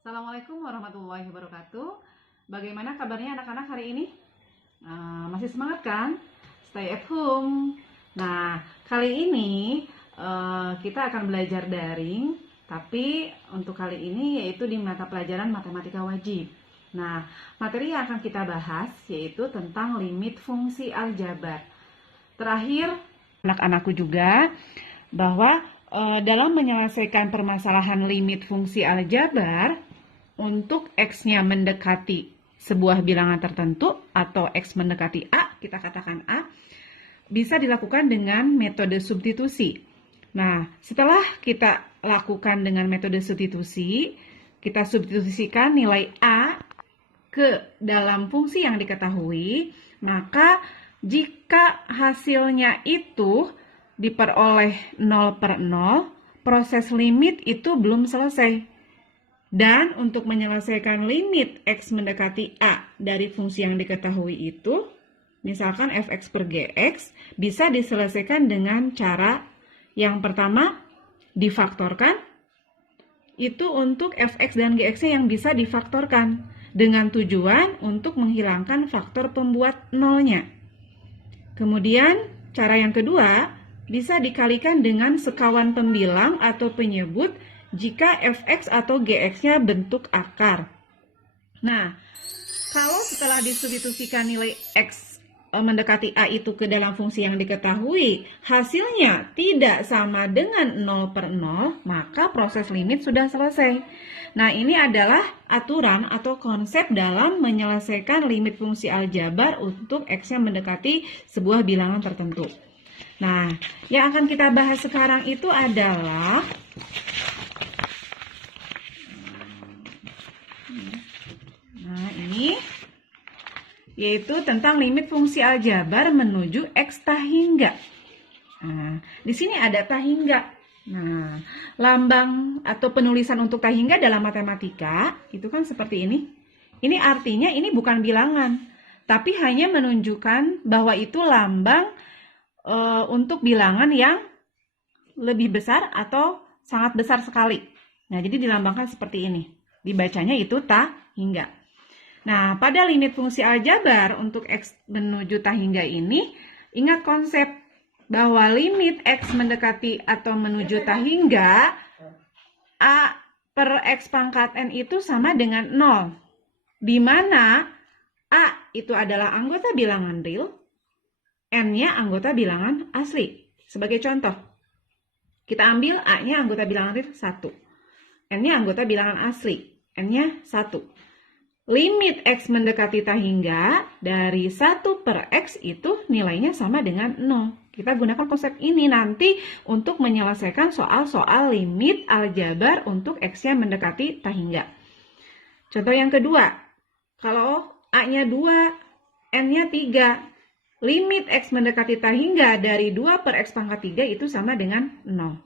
Assalamualaikum warahmatullahi wabarakatuh. Bagaimana kabarnya anak-anak hari ini? Masih semangat kan? Stay at home. Nah, kali ini kita akan belajar daring, tapi untuk kali ini yaitu di mata pelajaran matematika wajib. Nah, materi yang akan kita bahas yaitu tentang limit fungsi aljabar. Terakhir, anak-anakku juga bahwa dalam menyelesaikan permasalahan limit fungsi aljabar, untuk X-nya mendekati sebuah bilangan tertentu atau X mendekati A, kita katakan A, bisa dilakukan dengan metode substitusi. Nah, setelah kita lakukan dengan metode substitusi, kita substitusikan nilai A ke dalam fungsi yang diketahui, maka jika hasilnya itu diperoleh 0/0, proses limit itu belum selesai. Dan untuk menyelesaikan limit X mendekati A dari fungsi yang diketahui itu, misalkan fx per gx, bisa diselesaikan dengan cara yang pertama, difaktorkan. Itu untuk fx dan gx yang bisa difaktorkan, dengan tujuan untuk menghilangkan faktor pembuat nolnya. Kemudian, cara yang kedua, bisa dikalikan dengan sekawan pembilang atau penyebut jika fx atau gx-nya bentuk akar. Nah, kalau setelah disubstitusikan nilai x mendekati a itu ke dalam fungsi yang diketahui, hasilnya tidak sama dengan 0/0, maka proses limit sudah selesai. Nah, ini adalah aturan atau konsep dalam menyelesaikan limit fungsi aljabar untuk x-nya mendekati sebuah bilangan tertentu. Nah, yang akan kita bahas sekarang itu adalah ini yaitu tentang limit fungsi aljabar menuju X tahingga. Nah, di sini ada tahingga. Nah, lambang atau penulisan untuk tahingga dalam matematika itu kan seperti ini. Ini artinya ini bukan bilangan, tapi hanya menunjukkan bahwa itu lambang untuk bilangan yang lebih besar atau sangat besar sekali. Nah, jadi dilambangkan seperti ini. Dibacanya itu tahingga. Nah, pada limit fungsi aljabar untuk X menuju tahingga ini, ingat konsep bahwa limit X mendekati atau menuju tahingga, A per X pangkat N itu sama dengan 0. Di mana A itu adalah anggota bilangan real, N-nya anggota bilangan asli. Sebagai contoh, kita ambil A-nya anggota bilangan real 1. N-nya anggota bilangan asli, N-nya 1. Limit X mendekati tahingga dari 1 per X itu nilainya sama dengan 0. Kita gunakan konsep ini nanti untuk menyelesaikan soal-soal limit aljabar untuk X-nya mendekati tahingga. Contoh yang kedua, kalau A-nya 2, N-nya 3. Limit X mendekati tahingga dari 2 per X pangkat 3 itu sama dengan 0.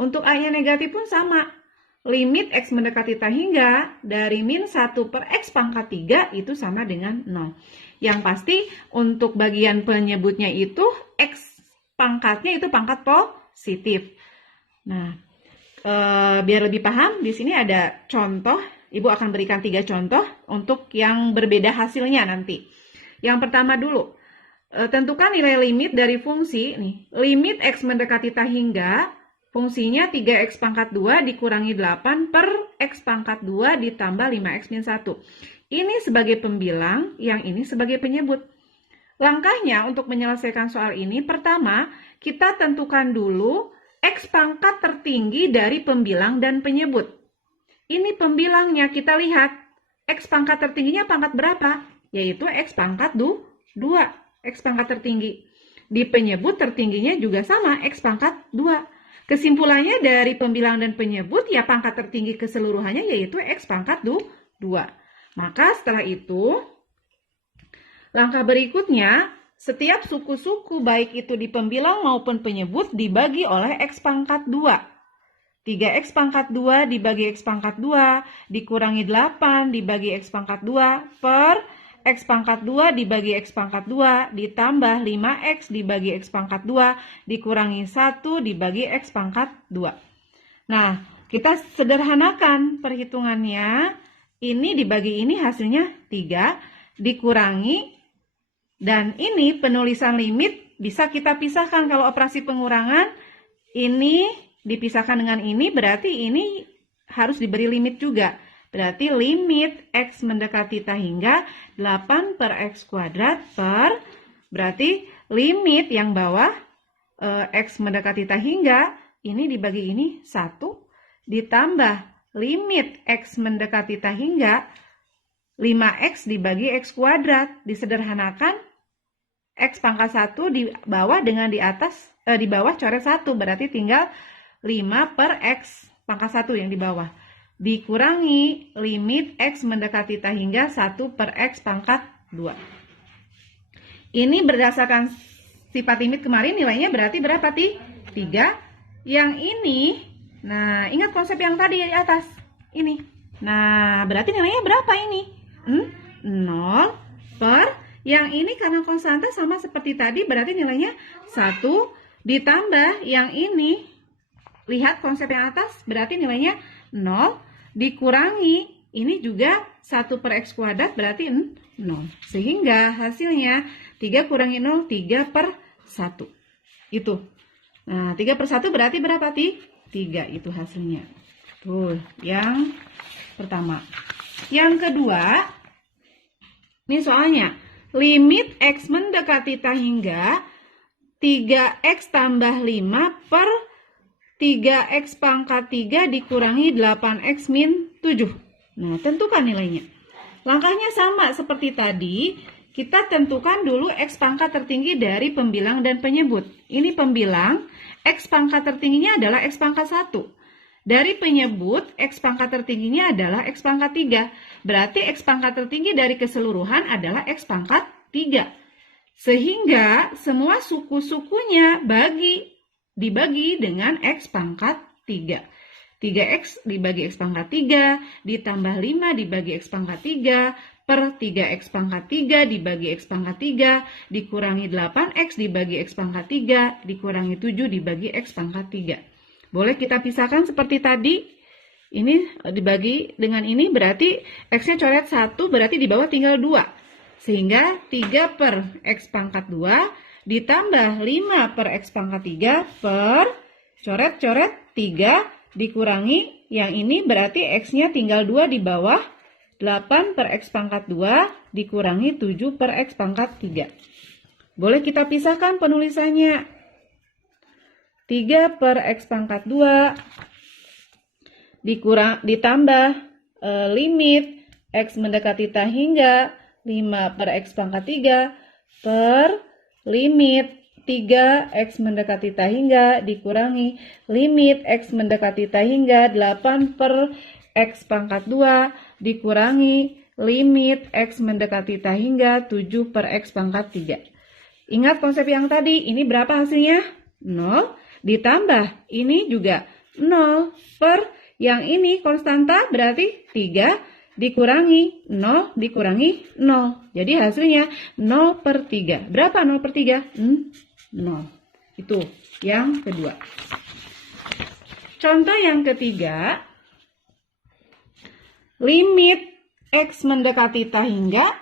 Untuk A-nya negatif pun sama. Limit X mendekati tahingga dari min 1 per X pangkat 3 itu sama dengan 0. Yang pasti untuk bagian penyebutnya itu X pangkatnya itu pangkat positif. Nah, biar lebih paham, di sini ada contoh. Ibu akan berikan 3 contoh untuk yang berbeda hasilnya nanti. Yang pertama dulu, tentukan nilai limit dari fungsi nih. Limit X mendekati tahingga, fungsinya 3x pangkat 2 dikurangi 8 per x pangkat 2 ditambah 5x min 1. Ini sebagai pembilang, yang ini sebagai penyebut. Langkahnya untuk menyelesaikan soal ini, pertama, kita tentukan dulu x pangkat tertinggi dari pembilang dan penyebut. Ini pembilangnya, kita lihat. X pangkat tertingginya pangkat berapa? Yaitu x pangkat 2. X pangkat tertinggi. Di penyebut tertingginya juga sama, x pangkat 2. Kesimpulannya dari pembilang dan penyebut, ya pangkat tertinggi keseluruhannya yaitu X pangkat 2. Maka setelah itu, langkah berikutnya, setiap suku-suku baik itu di pembilang maupun penyebut dibagi oleh X pangkat 2. 3X pangkat 2 dibagi X pangkat 2, dikurangi 8 dibagi X pangkat 2 per X pangkat 2 dibagi X pangkat 2 ditambah 5X dibagi X pangkat 2 dikurangi 1 dibagi X pangkat 2. Nah, Kita sederhanakan perhitungannya. Ini dibagi ini hasilnya 3, dikurangi, dan ini penulisan limit bisa kita pisahkan. Kalau operasi pengurangan, ini dipisahkan dengan ini, berarti ini harus diberi limit juga. Berarti limit X mendekati ta hingga 8 per X kuadrat per, berarti limit yang bawah X mendekati ta hingga, ini dibagi ini 1, ditambah limit X mendekati ta hingga 5X dibagi X kuadrat. Disederhanakan, X pangkat 1 di bawah dengan di bawah coret 1, berarti tinggal 5 per X pangkat 1 yang di bawah. Dikurangi limit X mendekati ta hingga 1 per X pangkat 2. Ini berdasarkan sifat limit kemarin nilainya berarti berapa, 3. Yang ini, nah ingat konsep yang tadi di atas, ini. Nah berarti nilainya berapa ini? 0 per, yang ini karena konstanta sama seperti tadi, berarti nilainya 1, ditambah yang ini, lihat konsep yang atas, berarti nilainya 0, dikurangi, ini juga 1 per X kuadrat, berarti 0. Sehingga hasilnya 3 kurangi 0, 3 per 1. Itu. Nah, 3 per 1 berarti berapa, 3 itu hasilnya. Tuh, yang pertama. Yang kedua, ini soalnya, limit X mendekati ta hingga 3X tambah 5 per 3X pangkat 3 dikurangi 8X min 7. Nah, tentukan nilainya. Langkahnya sama seperti tadi. Kita tentukan dulu X pangkat tertinggi dari pembilang dan penyebut. Ini pembilang, X pangkat tertingginya adalah X pangkat 1. Dari penyebut, X pangkat tertingginya adalah X pangkat 3. Berarti X pangkat tertinggi dari keseluruhan adalah X pangkat 3. Sehingga semua suku-sukunya dibagi dengan X pangkat 3. 3X dibagi X pangkat 3, ditambah 5 dibagi X pangkat 3, per 3X pangkat 3 dibagi X pangkat 3, dikurangi 8X dibagi X pangkat 3, dikurangi 7 dibagi X pangkat 3. Boleh kita pisahkan seperti tadi. Ini dibagi dengan ini berarti X-nya coret 1, berarti di bawah tinggal 2. Sehingga 3 per X pangkat 2 ditambah 5 per X pangkat 3 per coret-coret 3 dikurangi yang ini berarti X-nya tinggal 2 di bawah, 8 per X pangkat 2 dikurangi 7 per X pangkat 3. Boleh kita pisahkan penulisannya. 3 per X pangkat 2 ditambah limit X mendekati ta hingga 5 per X pangkat 3 per limit 3X mendekati ta hingga dikurangi limit X mendekati ta hingga 8 per X pangkat 2 dikurangi limit X mendekati ta hingga 7 per X pangkat 3. Ingat konsep yang tadi, ini berapa hasilnya? 0, ditambah ini juga 0 per, yang ini konstanta berarti 3, dikurangi 0, dikurangi 0. Jadi hasilnya 0 per 3. Berapa 0 per 3? 0. Itu yang kedua. Contoh yang ketiga, limit X mendekati ta hingga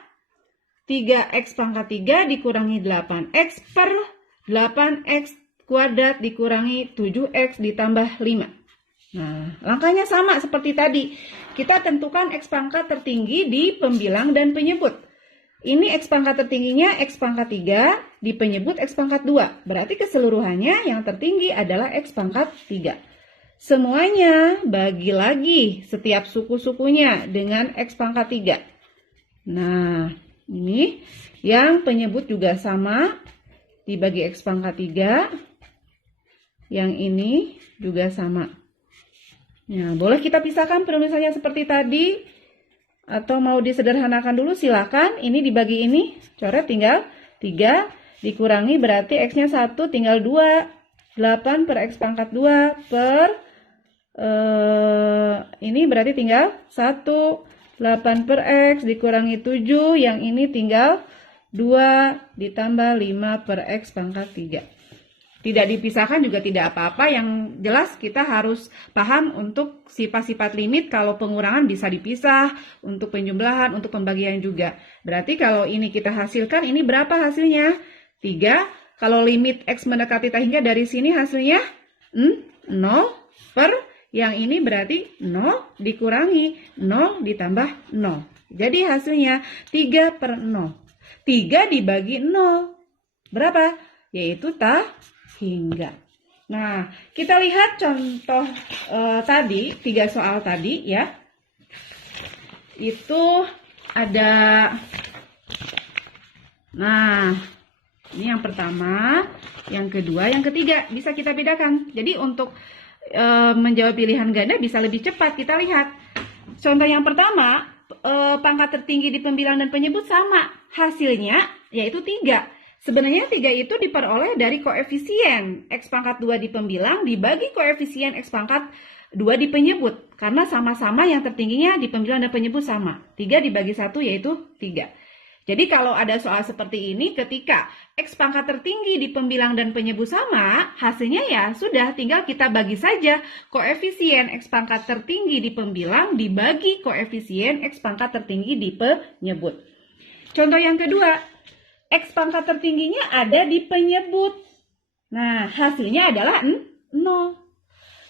3X pangkat 3 dikurangi 8X per 8X kuadrat dikurangi 7X ditambah 5. Nah, langkahnya sama seperti tadi. Kita tentukan X pangkat tertinggi di pembilang dan penyebut. Ini X pangkat tertingginya X pangkat 3, di penyebut X pangkat 2. Berarti keseluruhannya yang tertinggi adalah X pangkat 3. Semuanya bagi lagi setiap suku-sukunya dengan X pangkat 3. Nah, ini yang penyebut juga sama, dibagi X pangkat 3. Yang ini juga sama. Nah, boleh kita pisahkan penulisannya seperti tadi. Atau mau disederhanakan dulu silakan. Ini dibagi ini, coret tinggal 3, dikurangi berarti X-nya 1 tinggal 2. 8 per X pangkat 2 per, ini berarti tinggal 1. 8 per X dikurangi 7, yang ini tinggal 2 ditambah 5 per X pangkat 3. Tidak dipisahkan juga tidak apa-apa, yang jelas kita harus paham untuk sifat-sifat limit. Kalau pengurangan bisa dipisah, untuk penjumlahan, untuk pembagian juga. Berarti kalau ini kita hasilkan, ini berapa hasilnya? 3. Kalau limit X mendekati tak hingga, dari sini hasilnya 0 per, yang ini berarti 0 dikurangi 0 ditambah 0. Jadi hasilnya 3 per 0. 3 dibagi 0. Berapa? Yaitu tak hingga. Nah, kita lihat contoh tadi, 3 soal tadi ya. Itu ada, nah, ini yang pertama, yang kedua, yang ketiga. Bisa kita bedakan. Jadi untuk menjawab pilihan ganda bisa lebih cepat. Kita lihat. Contoh yang pertama, pangkat tertinggi di pembilang dan penyebut sama. Hasilnya yaitu 3. Sebenarnya 3 itu diperoleh dari koefisien X pangkat 2 di pembilang dibagi koefisien X pangkat 2 di penyebut. Karena sama-sama yang tertingginya di pembilang dan penyebut sama. 3 dibagi 1 yaitu 3. Jadi kalau ada soal seperti ini, ketika X pangkat tertinggi di pembilang dan penyebut sama, hasilnya ya sudah, tinggal kita bagi saja koefisien X pangkat tertinggi di pembilang dibagi koefisien X pangkat tertinggi di penyebut. Contoh yang kedua, X pangkat tertingginya ada di penyebut. Nah, hasilnya adalah 0.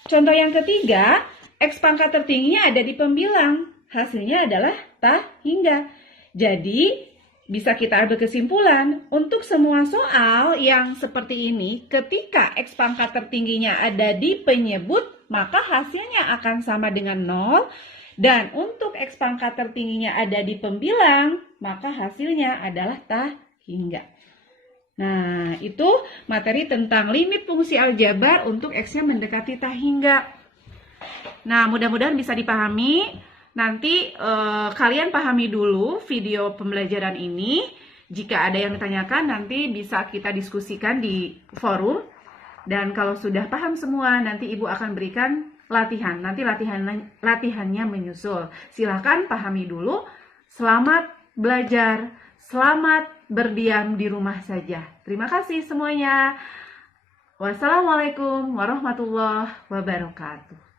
Contoh yang ketiga, X pangkat tertingginya ada di pembilang. Hasilnya adalah tak hingga. Jadi, bisa kita ambil kesimpulan, untuk semua soal yang seperti ini, ketika X pangkat tertingginya ada di penyebut, maka hasilnya akan sama dengan 0. Dan untuk X pangkat tertingginya ada di pembilang, maka hasilnya adalah tak hingga. Nah, itu materi tentang limit fungsi aljabar untuk X-nya mendekati tak hingga. Nah, mudah-mudahan bisa dipahami. Nanti kalian pahami dulu video pembelajaran ini. Jika ada yang ditanyakan, nanti bisa kita diskusikan di forum. Dan kalau sudah paham semua, nanti Ibu akan berikan latihan. Nanti latihannya menyusul. Silahkan pahami dulu. Selamat belajar. Selamat berdiam di rumah saja. Terima kasih semuanya. Wassalamualaikum warahmatullahi wabarakatuh.